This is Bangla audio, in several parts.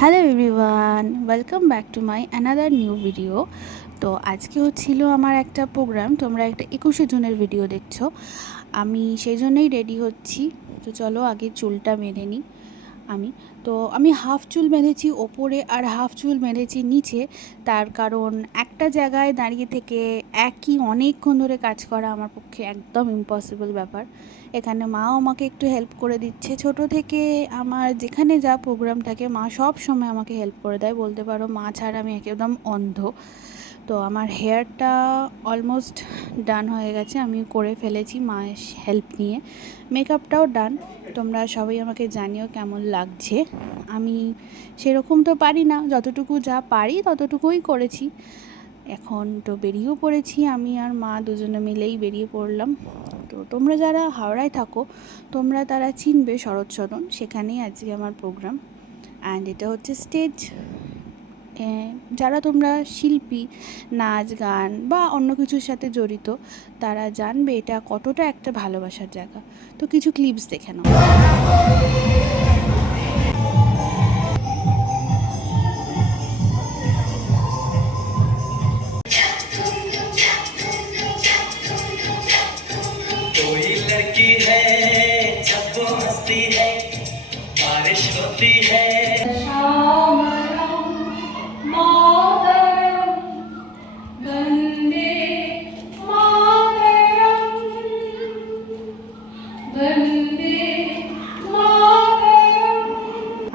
Hello everyone, welcome back to my another new video. তো আজকে হচ্ছিল আমার একটা প্রোগ্রাম, তোমরা একটা 21শে জুনের ভিডিও দেখছো। আমি সেই জন্যই রেডি হচ্ছি। তো চলো আগে চুলটা বেঁধে নিই। আমি হাফ চুল বেঁধেছি ওপরে আর হাফ চুল বেঁধেছি নিচে। তার কারণ একটা জায়গায় দাঁড়িয়ে থেকে একই অনেকক্ষণ ধরে কাজ করা আমার পক্ষে একদম ইম্পসিবল ব্যাপার। এখানে মাও আমাকে একটু হেল্প করে দিচ্ছে। ছোট থেকে আমার যেখানে যা প্রোগ্রাম থাকে মা সব সময় আমাকে হেল্প করে দেয়, বলতে পারো মা ছাড়া আমি একদম অন্ধ। তো আমার হেয়ারটা অলমোস্ট ডান হয়ে গেছে, আমি করে ফেলেছি মায়ের হেল্প নিয়ে। মেকআপটাও ডান। তোমরা সবাই আমাকে জানিও কেমন লাগছে। আমি সেরকম তো পারি না, যতটুকু যা পারি ততটুকুই করেছি। এখন তো বেরিয়েও পড়েছি, আমি আর মা দুজনে মিলেই বেরিয়ে পড়লাম। তো তোমরা যারা হাওড়ায় থাকো তোমরা তারা চিনবে শরৎ সদন, সেখানেই আজকে আমার প্রোগ্রাম। অ্যান্ড এটা হচ্ছে স্টেজ। যারা তোমরা শিল্পী, নাচ গান বা অন্য কিছুর সাথে জড়িত, তারা জানবে এটা কতটা একটা ভালোবাসার জায়গা। তো কিছু ক্লিপস দেখে নাও। कोई लड़की है जब वो हंसती है बारिश होती है।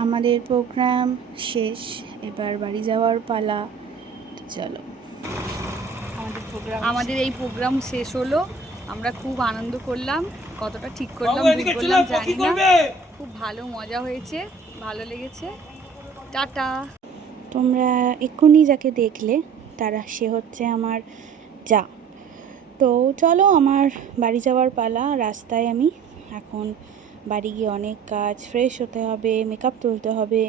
আমাদের প্রোগ্রাম শেষ, এবার বাড়ি যাওয়ার পালা। চলো। আমাদের এই প্রোগ্রাম শেষ হলো, আমরা খুব আনন্দ করলাম। কতটা ঠিক করলাম ভুল করলাম জানি না, খুব ভালো মজা হয়েছে, ভালো লেগেছে। টাটা। তোমরা এক্ষুনি যাকে দেখলে সে হচ্ছে আমার যা। তো চলো, আমার বাড়ি যাওয়ার পালা। রাস্তায় আমি এখন, বাড়ি গিয়ে অনেক কাজ, ফ্রেশ হতে হবে, মেকআপ তুলতে হবে।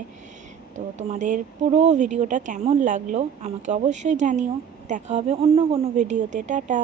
তো তোমাদের পুরো ভিডিওটা কেমন লাগলো আমাকে অবশ্যই জানিও। দেখা হবে অন্য কোনো ভিডিওতে। টাটা।